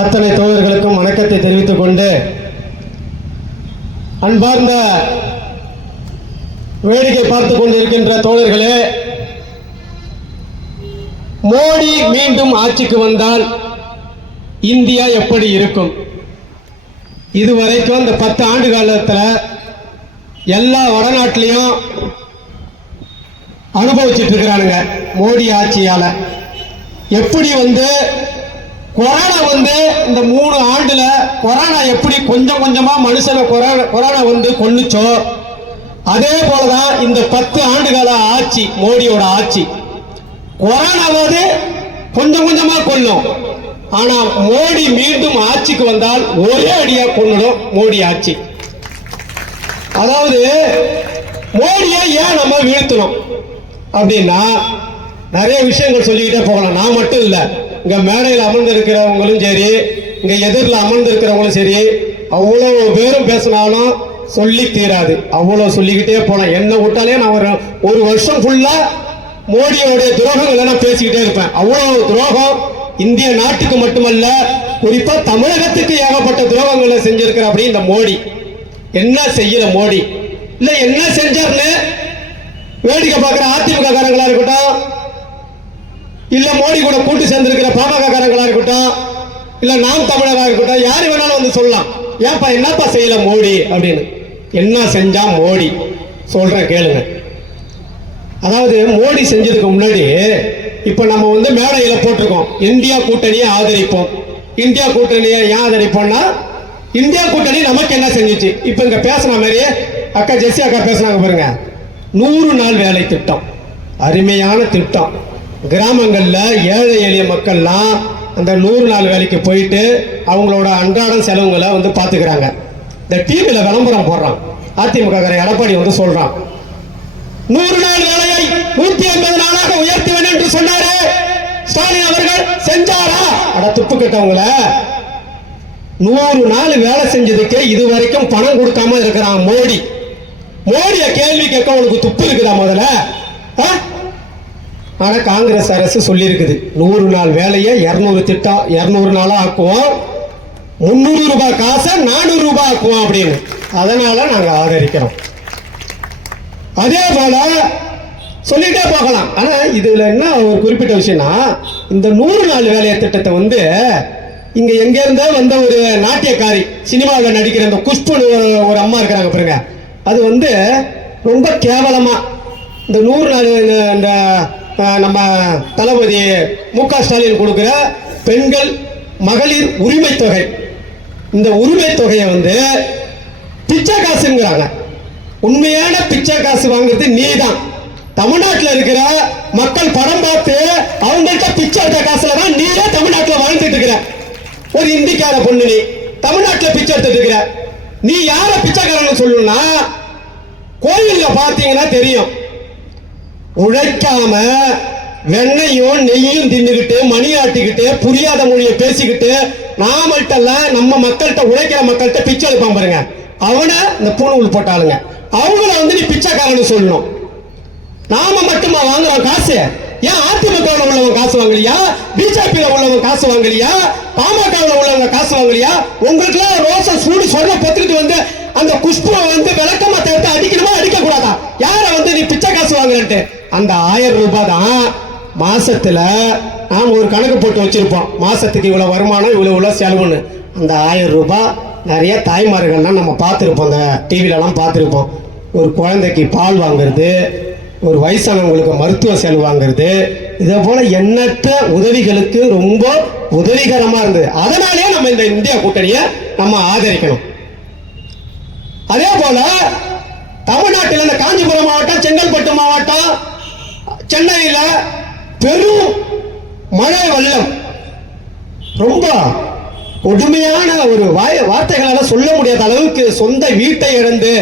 அத்தனை தோழர்களுக்கும் வணக்கத்தை தெரிவித்துக் கொண்டு, அன்பார்ந்த வேடிக்கை பார்த்துக் கொண்டிருக்கின்ற தோழர்களே, மோடி மீண்டும் ஆட்சிக்கு வந்தால் இந்தியா எப்படி இருக்கும்? இதுவரைக்கும் இந்த 10 ஆண்டு காலத்தில் எல்லா வடநாட்டிலையும் அனுபவிச்சுட்டு இருக்கிறானுங்க மோடி ஆட்சியால. எப்படி கொரோனா இந்த 3 ஆண்டுல கொரோனா எப்படி கொஞ்சம் கொஞ்சமா மனுஷனை கொரோனா கொன்னுச்சோ, அதே போலதான் இந்த 10 ஆண்டுகால ஆட்சி, மோடியோட ஆட்சி. கொரோனாவது கொஞ்சம் கொஞ்சமா கொல்லும், ஆனா மோடி மீண்டும் ஆட்சிக்கு வந்தால் ஒரே அடியா கொன்னுடும் மோடி ஆட்சி. அதாவது மோடியை ஏன் நம்ம வீழ்த்தணும் அப்படின்னா, நிறைய விஷயங்கள் சொல்லிக்கிட்டே போகலாம். நான் மட்டும் இல்ல, இங்க மேடையில் அமர்ந்து இருக்கிறவங்களும் சரி, இங்க எதிரில் அமர்ந்து இருக்கிறவங்களும் சரி, அவ்வளவு பேரும் பேசினாலும் சொல்லி தீராது. அவ்வளவு சொல்லிக்கிட்டே போனேன். என்ன விட்டாலே நான் ஒரு வருஷம் ஃபுல்லா மோடியோடைய துரோகங்களை நான் பேசிக்கிட்டே இருப்பேன். அவ்வளவு துரோகம் இந்திய நாட்டுக்கு மட்டுமல்ல, குறிப்பா தமிழகத்துக்கு ஏகப்பட்ட துரோகங்களை செஞ்சிருக்கிற. அப்படி இந்த மோடி என்ன செய்யல, மோடி இல்ல என்ன செஞ்சார்னு வேடிக்கை பார்க்கிற அதிமுக காரங்களா இருக்கட்டும், இல்ல மோடி கூட கூட்டு சேர்ந்திருக்கிற பாமக காரங்களா இருக்கட்டும், இல்ல நாம் தமிழரா இருக்கட்டும், யாரு வேணாலும் சொல்லலாம், ஏன்பா என்னப்பா செய்யல மோடி அப்படின்னு. என்ன செஞ்சா மோடி சொல்றேன் கேளுங்க. அதாவது மோடி செஞ்சதுக்கு முன்னாடி இப்ப நம்ம மேடையில போட்டிருக்கோம், இந்தியா கூட்டணியை ஆதரிப்போம். இந்தியா கூட்டணியை ஏன் ஆதரிப்போம்னா, இந்தியா கூட்டணி நமக்கு என்ன செஞ்சிச்சு. இப்ப இங்க பேசின மாதிரியே அக்கா ஜெஸ்ஸி அக்கா பேசினாங்க பாருங்க, 100 நாள் வேலை திட்டம், அருமையான திட்டம். கிராமங்கள்ல ஏழை எளிய மக்கள்லாம் அந்த 100 நாள் வேலைக்கு போயிட்டு அவங்களோட அன்றாட செலவுகளை பாத்துக்கிறாங்க. இந்த டிவியில விளம்பரம் போடுறான் அதிமுக எடப்பாடி சொல்றான், 100 நாள் வேலையை 150 நாளாக உயர்த்துவேன் என்று சொன்னாரு ஸ்டாலின் அவர்கள், செஞ்சாரா? அட துப்பு கட்டவங்கள, 100 நாள் வேலை செஞ்சதுக்கு இதுவரைக்கும் பணம் கொடுக்காம இருக்கிறான் மோடி. மோடிய கேள்வி கேட்க உனக்கு துப்பு இருக்குதா முதல்ல? ஆனா காங்கிரஸ் அரசு சொல்லி இருக்குது, 100 நாள் வேலையை 200 நாளா ஆக்குவோம், 300 ரூபாய் காசை 400 ரூபாய் ஆக்குவோம் அப்படின்னு. அதனால நாங்க ஆதரிக்கிறோம். அதே போல சொல்லிட்டே போகலாம். ஆனா இதுல என்ன ஒரு குறிப்பிட்ட விஷயம்னா, இந்த 100 நாள் வேலையை திட்டத்தை இங்க எங்க இருந்தோ வந்த ஒரு நாட்டியக்காரி, சினிமாவில் நடிக்கிற இந்த குஷ்பு ஒரு அம்மா இருக்கிறாங்க பாருங்க, அது ரொம்ப கேவலமா இந்த 100 நாள் இந்த நம்ம தளபதி மு.க. ஸ்டாலின் கொடுக்கிற பெண்கள் மகளிர் உரிமை தொகை, இந்த உரிமை தொகையை பிச்சை காசுங்கிறாங்க. உண்மையான பிச்சை காசு வாங்குறது நீதான். தமிழ்நாட்டில் இருக்கிற மக்கள் படம் பார்த்து அவங்கள்ட்ட பிச்சை எடுத்த காசுல தான் நீயே தமிழ்நாட்டில் வாழ்ந்துட்டு இருக்கிற ஒரு இந்திக்கார பொண்ணு. நீ தமிழ்நாட்டில் பிச்சை எடுத்துட்டு இருக்கிற. நீ யார பிச்சைக்காரன்னு சொல்லணும்னா, கோயில்ல பார்த்தீங்கன்னா தெரியும், உழைக்காம வெண்ணையும் நெய்யும் தின்னுகிட்டு மணியாட்டிக்கிட்டு புரியாத மொழியை பேசிக்கிட்டு நாமள்கிட்ட நம்ம மக்கள்கிட்ட உழைக்கிற மக்கள்கிட்ட பிச்சை எடுப்பான் பாருங்க, அவனை இந்த பூணூல் போட்டாளுங்க, அவங்கள நீ பிச்சைக்காரன்னு சொல்லணும். நாம மட்டுமா வாங்குறோம் காசு? ஏன் அதிமுக உள்ளவங்க காசு வாங்கலையா? பிஜேபி உள்ளவங்க காசு வாங்கலையா? பாமக உள்ளவங்க காசு வாங்கலையா? உங்களுக்கு எல்லாம் ரோச சூடு சொல்ல பத்துக்கிட்டு அந்த குஷ்பு விளக்கமா தவிர்த்து அடிக்கணுமா அடிக்க கூடாதா? யார நீ பிச்சை காசு வாங்குறன்ட்டு அந்த 1000 ரூபாய் தான் மாசத்துல நாம ஒரு கணக்கு போட்டு வச்சிருப்போம், மாசத்துக்கு இவ்வளவு வருமானம் இவ்வளவு செலவுன்னு. அந்த 1000 ரூபாய் நிறைய தாய்மார்கள்லாம் நம்ம பார்த்துருப்போம், அந்த டிவில எல்லாம் பார்த்துருப்போம். ஒரு குழந்தைக்கு பால் வாங்குறது, ஒரு வயசானவங்களுக்கு மருத்துவ செலவு வாங்குறது, இதே போல எண்ணற்ற உதவிகளுக்கு ரொம்ப உதவிகரமா இருந்தது. அதனாலே நம்ம இந்த இந்தியா கூட்டணியை நம்ம ஆதரிக்கணும். அதே போல தமிழ்நாட்டில் இந்த காஞ்சிபுரம் மாவட்டம், செங்கல்பட்டு மாவட்டம், சென்னையில பெரும் மழை வெள்ளம், ரொம்ப கொடுமையான ஒரு வார்த்தைகளால சொல்ல முடியாத அளவுக்கு சொந்த வீட்டை இழந்து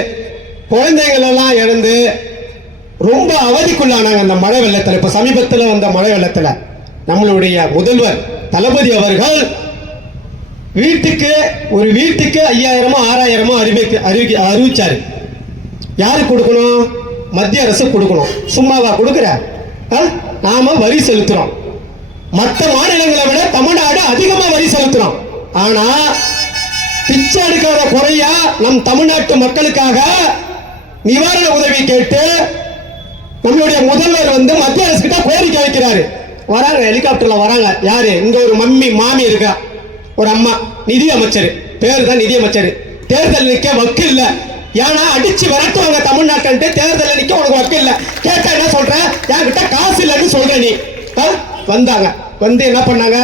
குழந்தைகள் எல்லாம் இழந்து ரொம்ப அவதிக்குள்ளானாங்க அந்த மழை வெள்ளத்தில். இப்ப சமீபத்தில் வந்த மழை வெள்ளத்தில் நம்மளுடைய முதல்வர் தளபதி அவர்கள் ஒரு வீட்டுக்கு 5000 6000 அறிவிச்சாரு. யாரு கொடுக்கணும்? மத்திய அரசு கொடுக்கணும். சும்மாவா கொடுக்கிற? நாம வரி செலுத்துறோம். மற்ற மாநிலங்களை விட தமிழ்நாடு அதிகமா வரி செலுத்துறோம். ஆனா பிச்சை எடுக்காத குறையா நம் தமிழ்நாட்டு மக்களுக்காக நிவாரண உதவி கேட்டு நம்மளுடைய முதல்வர் வந்து மத்திய அரசு கிட்ட கோரிக்கை வைக்கிறாரு. வராங்க, ஹெலிகாப்டர்ல வராங்க. யாரு? இங்க ஒரு மாமி இருக்கா, ஒரு அம்மா, நிதி அமைச்சர், பேரு தான் நிதி அமைச்சர். தேர்தல் நிக்க வக்கு இல்ல, ஏன்னா அடிச்சு விரட்டுவாங்க தமிழ்நாட்டு. தேர்தல் நிக்க உனக்கு வக்கு இல்ல. கேட்டா என்ன சொல்ற? என்கிட்ட காசு இல்லைன்னு சொல்ற நீ. வந்தாங்க, வந்து என்ன பண்ணாங்க?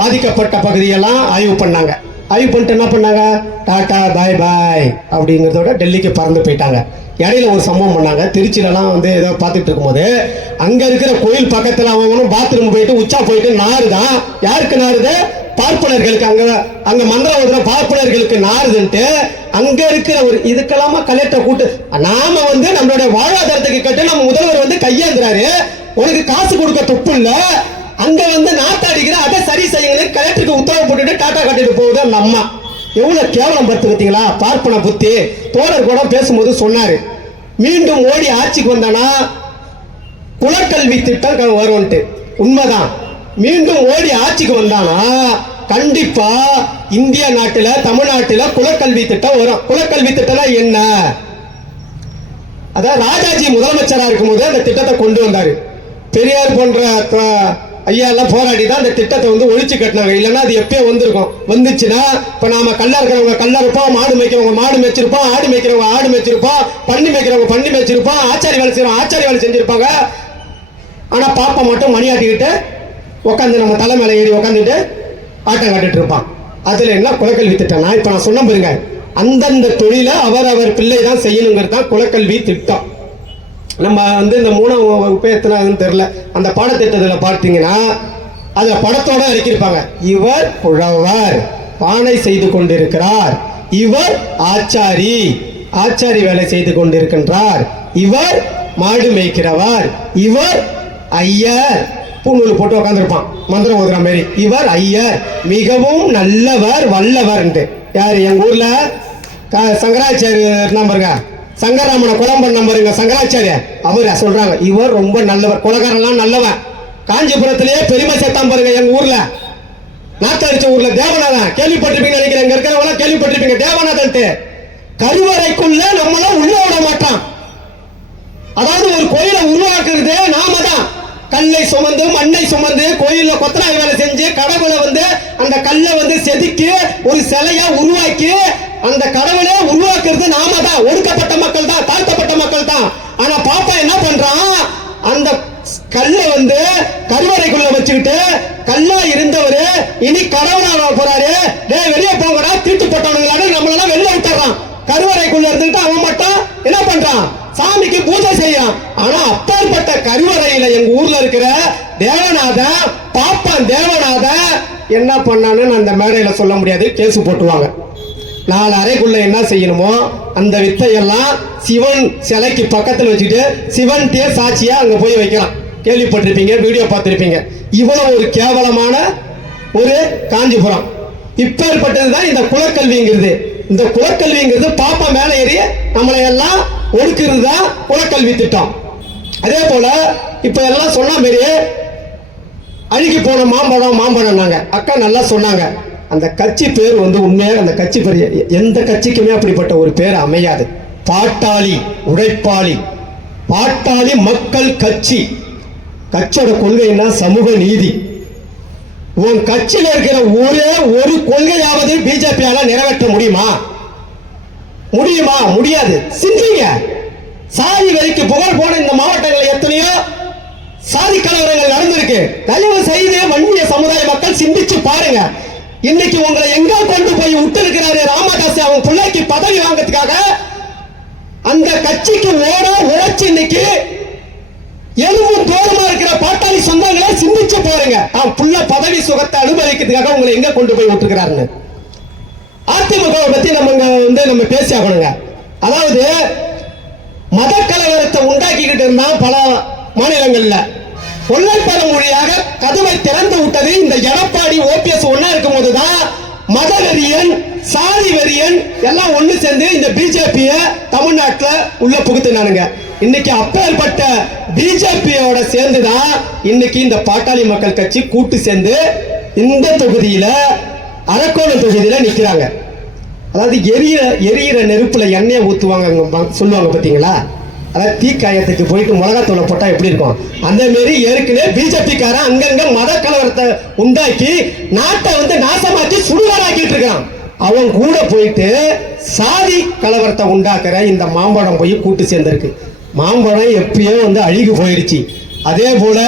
பாதிக்கப்பட்ட பகுதியெல்லாம் ஆய்வு பண்ணாங்க. ஆய்வு பண்ணிட்டு என்ன பண்ணாங்க? டாடா பாய் பாய் அப்படிங்கிறதோட டெல்லிக்கு பறந்து போயிட்டாங்க. இடையில ஒரு சம்பவம் பண்ணாங்க. திருச்சியிலலாம் வந்து ஏதோ பார்த்துட்டு இருக்கும்போது அங்க இருக்கிற கோயில் பக்கத்துல அவனும் பாத்ரூம் போயிட்டு உச்சா போயிட்டு நாறுதான். யாருக்கு நாறுது? பார்ப்பனர்களுக்கு. அங்க மந்திரம் ஓடுற பார்ப்பனர்களுக்கு நாறுதுன்ட்டு அங்க இருக்கிற ஒரு இதுக்கெல்லாமா கலெக்டர் கூட்டு நாம வந்து நம்மளுடைய வாழ்வாதாரத்துக்கு கேட்டு நம்ம முதல்வர் வந்து கையேந்துறாரு. உனக்கு காசு கொடுக்க துப்பு இல்ல, அங்க வந்து நாத்தாடிக்கிற அதை சரி செய்யுங்க கலெக்டருக்கு உத்தரவு போட்டுட்டு டாட்டா கட்டிட்டு போகுது அந்த அம்மா. எவ்வளவு கேவலம் பார்த்து பார்த்தீங்களா பார்ப்பன புத்தி. தோழர் கூட பேசும்போது சொன்னாரு, மீண்டும் மோடி ஆட்சிக்கு வந்தானா குலக்கல்வி திட்டம் வரும்ட்டு. உண்மைதான். மீண்டும் மோடி ஆட்சிக்கு வந்தானா கண்டிப்பா இந்திய நாட்டில தமிழ்நாட்டில குலக்கல்வி திட்டம் வரும். குலக்கல்வி திட்டம் என்ன? அதான் ராஜாஜி முதலமைச்சரா இருக்கும்போது அந்த திட்டத்தை கொண்டு வந்தாரு. பெரியார் போன்ற ஐயா எல்லாம் போராடி தான் அந்த திட்டத்தை வந்து ஒழிச்சு கட்டினாங்க. இல்லைன்னா அது எப்பயோ வந்திருக்கும். வந்துச்சுன்னா இப்ப நாம கல்லா இருக்கிறவங்க கல்லா இருப்போம், மாடு மேய்க்கிறவங்க மாடு மேய்ச்சிருப்போம், ஆடு மேய்க்கிறவங்க ஆடு மேய்ச்சிருப்போம், பண்ணி மேய்க்கிறவங்க பண்ணி மேய்ச்சிருப்போம், ஆச்சாரி வேலை செய்யறவங்க ஆச்சாரி வேலை செஞ்சிருப்பாங்க. ஆனா பாப்பா மட்டும் மணி ஆட்டிக்கிட்டு உட்காந்து நம்ம தலை மேல ஏறி உட்காந்துட்டு ஆட்டம் காட்டிட்டு இருப்பான். அதுல என்ன குலக்கல்வி திட்டம்னா இப்ப நான் சொன்ன பாருங்க, அந்தந்த தொழிலை அவர் பிள்ளை தான் செய்யணுங்கிறது தான் குலக்கல்வி திட்டம். நம்ம வந்து இந்த 3ஆம் வகுப்பு எத்தனாவதுன்னு தெரியல, அந்த பாடத்திட்டத்தில் பார்த்தீங்கன்னா அதுல படத்தோட இறக்கியிருப்பாங்க. இவர் புழவர் பானை செய்து கொண்டிருக்கிறார், இவர் ஆச்சாரி ஆச்சாரி வேலை செய்து கொண்டிருக்கின்றார், இவர் மாடு மேய்க்கிறவர், இவர் ஐயர் பூநூல் போட்டு உட்காந்துருப்பான் மந்திரம் ஓதுற மாதிரி. இவர் ஐயர் மிகவும் நல்லவர் வல்லவர். யாரு? எங்க ஊர்ல சங்கராச்சாரியர் பாருங்க, சங்கராமனை குலம் பண்ண பாருங்க, சங்கராச்சாரிய அவர சொல்றாங்க இவர் ரொம்ப நல்லவர், குலகாரெல்லாம் நல்லவன். காஞ்சிபுரத்திலேயே பெருமை சேர்த்தான் பாருங்க. எங்க ஊர்ல நாத்தடிச்ச ஊர்ல தேவநாதன் கேள்விப்பட்டிருப்பீங்க நினைக்கிறேன். இங்க இருக்கிறவங்க கேள்விப்பட்டிருப்பீங்க தேவநாதன். கருவறைக்குள்ள நம்மளாம் உள்ள விட மாட்டான். அதாவது ஒரு கோயிலை உருவாக்குறது நாம தான். கல்லை சுமந்து மண்ணை சுமந்து கோயில்ல கொத்தனாய் வேலை செஞ்சு கடவுளை வந்து அந்த கல்லை வந்து செதுக்கி ஒரு சிலையா உருவாக்கி அந்த கடவுளை உருவாக்குறது நாம தான். ஒடுக்கப்பட்ட மக்கள் தான், தாழ்த்தப்பட்ட மக்கள் தான். ஆனா பாப்பா என்ன பண்றான்? அந்த கல்லை வந்து கருவறைக்குள்ள வச்சுக்கிட்டு கல்லா இருந்தவரு இனி கடவுளா போறாரு, வெளியே போங்கடா தீட்டு போட்டவனுங்களான நம்மளெல்லாம் வெளியே விட்டுறான். கருவறைக்குள்ள இருந்துட்டு அவன் மட்டும் என்ன பண்றான்? சாமிக்கு பூஜை செய்யறான். ஆனா அப்பேற்பட்ட கருவறையில எங்க ஊர்ல இருக்கிற தேவநாத பாப்பான் தேவநாத என்ன பண்ணான்னு அந்த மேடையில சொல்ல முடியாது, கேஸ் போட்டுவாங்க. 4 அறைக்குள்ள என்ன செய்யணுமோ அந்த வித்தையெல்லாம் சிவன் சிலைக்கு பக்கத்துல வச்சுட்டு சிவன் சாட்சியா அங்க போய் வைக்கலாம். கேள்விப்பட்டிருப்பீங்க, வீடியோ பார்த்திருப்பீங்க. இவ்வளவு ஒரு கேவலமான ஒரு காஞ்சிபுரம். இப்பேற்பட்டதுதான் இந்த குலக்கல்விங்கிறது. இந்த குலக்கல்விங்கிறது பாப்பா மேல ஏறி நம்மளை எல்லாம் ஒடுக்கிறது தான் குலக்கல்வி திட்டம். அதே போல இப்ப எல்லாம் சொன்ன மாரி அழுகி போன மாம்பழம் நாங்க அக்கா நல்லா சொன்னாங்க. அந்த கட்சி பேர் வந்து உண்மையாக அந்த கட்சி பேர் எந்த கட்சிக்குமே அப்படிப்பட்ட ஒரு பேர் அமையாது. பாட்டாளி உழைப்பாளி, பாட்டாளி மக்கள் கட்சி. கட்சியோட கொள்கைன்னா சமூக நீதி. உன் கட்சியில இருக்கிற ஒரே ஒரு கொள்கையாவது பிஜேபியால நிறைவேற்ற முடியுமா? முடியாது. சிந்திங்க. சாதி வரிக்கு புகழ் போன இந்த மாவட்டங்கள் எத்தனையோ சாதி கலவரங்கள் நடந்திருக்கு. தயவு செய்து வன்னிய சமுதாய மக்கள் சிந்திச்சு பாருங்க. இன்னைக்கு உங்களை எங்க கொண்டு போய் விட்டு இருக்கிறாரு ராமதாஸ் அவன் பிள்ளைக்கு பதவி வாங்கறதுக்காக. அந்த கட்சிக்கு உழைச்சு இன்னைக்கு எலும்பும் தோலுமா இருக்கிற பாட்டாளி சொந்தங்களை சிந்திச்சு பாருங்க. அவன் புள்ள பதவி சுகத்தை அனுபவிக்கிறதுக்காக உங்களை எங்க கொண்டு போய் விட்டுருக்கிறாருன்னு. அதிமுகவை பத்தி நம்ம பேசி ஆகணுங்க. அதாவது மத கலவரத்தை உண்டாக்கிக்கிட்டு இருந்தான் பல மாநிலங்கள்ல. கொள்ளைப்படம் மொழியாக கதவை திறந்து விட்டது இந்த எடப்பாடி ஓபிஎஸ் ஒன்னா இருக்கும் போதுதான் மத வெறியன் சாதி வெறியன் எல்லாம் ஒண்ணு சேர்ந்து இந்த பிஜேபிய தமிழ்நாட்டில் உள்ள புகுத்தினானுங்க. இன்னைக்கு அப்பேற்பட்ட பிஜேபியோட சேர்ந்துதான் இன்னைக்கு இந்த பாட்டாளி மக்கள் கட்சி கூட்டு சேர்ந்து இந்த தொகுதியில அரக்கோணம் தொகுதியில நிக்கிறாங்க. அதாவது எரியிற நெருப்புல எண்ணெயை ஊத்துவாங்க சொல்லுவாங்க பாத்தீங்களா? அதாவது தீக்காயத்துக்கு போயிட்டு மிளகாத்தூளை போட்டா எப்படி இருக்கும், அந்த மாரி ஏற்கனவே பிஜேபி காரன் அங்கங்க மத கலவரத்தை உண்டாக்கி நாட்டை வந்து நாசமாக்கி சுடுகாடாக்கிட்டு இருக்கான். அவன் கூட போயிட்டு சாதி கலவரத்தை உண்டாக்குற இந்த மாம்பழம் போய் கூட்டு சேர்ந்திருக்கு. மாம்பழம் எப்பயோ வந்து அழுகி போயிடுச்சு. அதே போல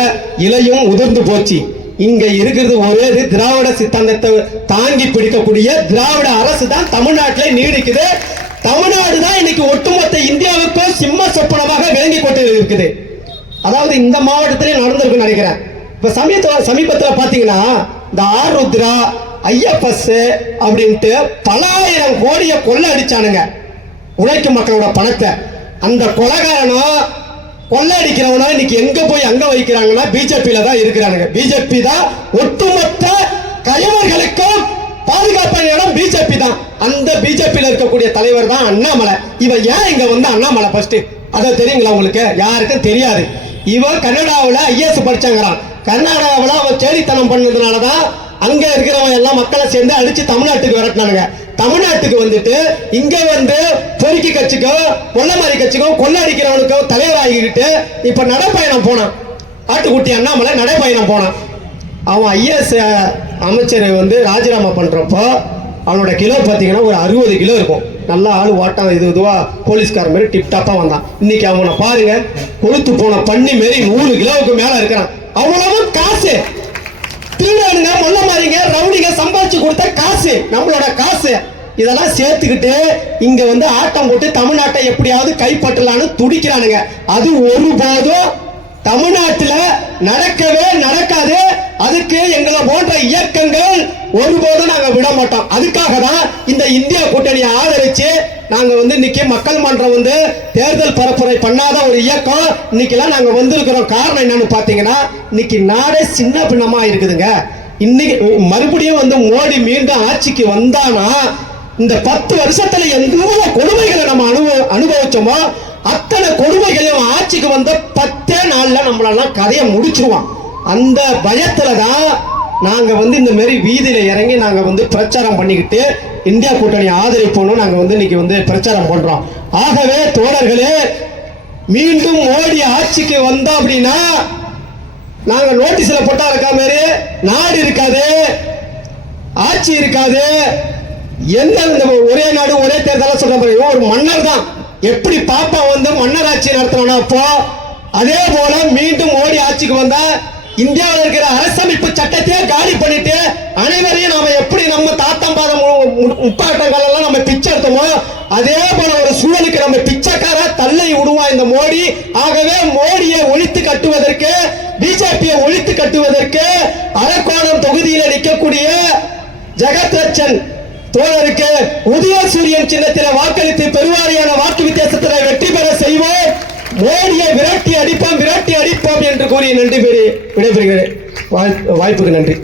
இலையும் உதிர்ந்து போச்சு. இங்க இருக்கிறது ஒரே திராவிட சித்தாந்தத்தை தாங்கி பிடிக்கக்கூடிய திராவிட அரசு தான் தமிழ்நாட்டில் நீடிக்குது. தமிழ்நாடு தான் இன்னைக்கு ஒட்டுமொத்த இந்தியாவுக்கும் சிம்ம சொப்பனமாக விளங்கி கொண்டு இருக்குது. அதாவது இந்த மாவட்டத்திலே நடந்திருக்கு நினைக்கிறேன். இப்ப சமீபத்தில் பாத்தீங்கன்னா இந்த ஆருத்ரா ஐஎஃப்எஸ் அப்படின்ட்டு பல ஆயிரம் கோடியை கொள்ள அடிச்சானுங்க உழைக்கும் மக்களோட பணத்தை. அந்த கொலைகாரனும் கொள்ளை அடிக்கிறவனா இன்னைக்கு எங்க போய் அங்க வைக்கிறாங்கன்னா பிஜேபியில தான் இருக்கிறானுங்க. பிஜேபி தான் ஒட்டுமொத்த கயவர்களுக்கும் பாதுகாப்பான இடம் பிஜேபி தான். அந்த பிஜேபியில இருக்கக்கூடிய தலைவர் தான் அண்ணாமலை. இவன் ஏன் இங்க வந்து அண்ணாமலை ஃபர்ஸ்ட் அதை தெரியுங்களா உங்களுக்கு? யாருக்கும் தெரியாது. இவன் கர்நாடகாவில் ஐஏஎஸ் படிச்சாங்கிறான். கர்நாடகாவில் அவன் கேலித்தனம் பண்ணதுனாலதான் அங்க இருக்கிறவங்க எல்லாம் மக்களை சேர்ந்து அடிச்சு தமிழ்நாட்டுக்கு விரட்டினானுங்க. தமிழ்நாட்டுக்கு வந்துட்டு இங்க வந்து பொறுக்கி கட்சிக்கோ கொள்ளமாரி கட்சிக்கோ கொள்ளடிக்கிறவனுக்கோ தலைவராகிக்கிட்டு இப்ப நடைப்பயணம் போனான். ஆட்டுக்குட்டி அண்ணாமலை நடைப்பயணம் போனான். அவன் ஐஏஎஸ் அமைச்சர் வந்து ராஜினாமா பண்றப்போ அவனோட கிலோ பார்த்தீங்கன்னா ஒரு 60 கிலோ இருக்கும். நல்லா ஆளு ஓட்டம் இதுவா போலீஸ்கார மாதிரி டிப்டாப்பா வந்தான். இன்னைக்கு அவனை பாருங்க, கொளுத்து போன பண்ணி மாரி 100 கிலோவுக்கு மேல இருக்கிறான். அவ்வளவு காசு திருடானுங்க, மொல்ல மாறிங்க, ரவுடிங்க சம்பாதிச்சு கொடுத்த காசு, நம்மளோட காசு. இதெல்லாம் சேர்த்துக்கிட்டு இங்க வந்து ஆட்டம் போட்டு தமிழ்நாட்டை எப்படியாவது கைப்பற்றலான்னு துடிக்கிறானுங்க. அது ஒருபோதும் தமிழ்நாட்டில் நடக்கவே நடக்காது. அதுக்கு எங்களை போன்ற இயக்கங்கள் ஒருபோதும் நாங்க விட மாட்டோம். அதுக்காக தான் இந்த இந்தியா கூட்டணியை ஆதரிச்சு நாங்க வந்து இன்னைக்கு மக்கள் மன்றம் வந்து தேர்தல் பரப்புரை பண்ணாத ஒரு இயக்கம் இன்னைக்கெல்லாம் நாங்க வந்திருக்கிறோம். காரணம் என்னன்னு பாத்தீங்கன்னா இன்னைக்கு நாடே சின்ன பின்னமா இருக்குதுங்க. இன்னைக்கு மறுபடியும் வந்து மோடி மீண்டும் ஆட்சிக்கு வந்தானா இந்த 10 வருஷத்துல எவ்வளவு கொடுமைகளை நம்ம அனுபவிச்சோமோ அத்தனை கொடுமைகளையும் ஆட்சிக்கு வந்த 10 நாள்ல நம்மளெல்லாம் கதையை முடிச்சிருவான். அந்த பயத்துலதான் நாங்க வந்து இந்த மாதிரி வீதியில இறங்கி நாங்க வந்து பிரச்சாரம் பண்ணிக்கிட்டு இந்தியா கூட்டணி ஆதரிப்போம் நாங்க வந்து இன்னைக்கு வந்து பிரச்சாரம் பண்றோம். ஆகவே தோழர்களே, மீண்டும் மோடி ஆட்சிக்கு வந்தோம் அப்படின்னா நாங்க நோட்டீஸ்ல போட்டா இருக்கா மாதிரி நாடு இருக்காது, ஆட்சி இருக்காது. என்ன ஒரே நாடு ஒரே தேர்தல் சொல்ற ஒரு மன்னர் தான் எப்படி பாப்பா வந்து மன்னர் ஆட்சி நடத்தணும். அப்போ அதே போல மீண்டும் மோடி ஆட்சிக்கு வந்தா இந்தியாவில் இருக்கிற அரசமைப்பு சட்டத்தையே காலி பண்ணிட்டு அனைவரையும் நாம எப்படி நம்ம தாத்தம்பாதம் முப்பாட்டங்கள் எல்லாம் நம்ம பிச்சை எடுத்தோமோ அதே போல ஒரு சூழலுக்கு நம்ம பிச்சைக்கார தள்ளி விடுவா இந்த மோடி. ஆகவே மோடியை ஒழித்து கட்டுவதற்கு, பிஜேபியை ஒழித்து கட்டுவதற்கு அரக்கோணம் தொகுதியில் நிற்கக்கூடிய ஜெகத் ரட்சன் தோழருக்கு உதயசூரியன் சின்னத்தில் வாக்களித்து பெருவாரியான வாக்கு வித்தியாசத்தில் வெற்றி பெற செய்வோம். மோடியை விரட்டி அடிப்போம் என்று கூறி நன்றி பெறி விடைபெறுகிறேன். வாய்ப்புக்கு நன்றி.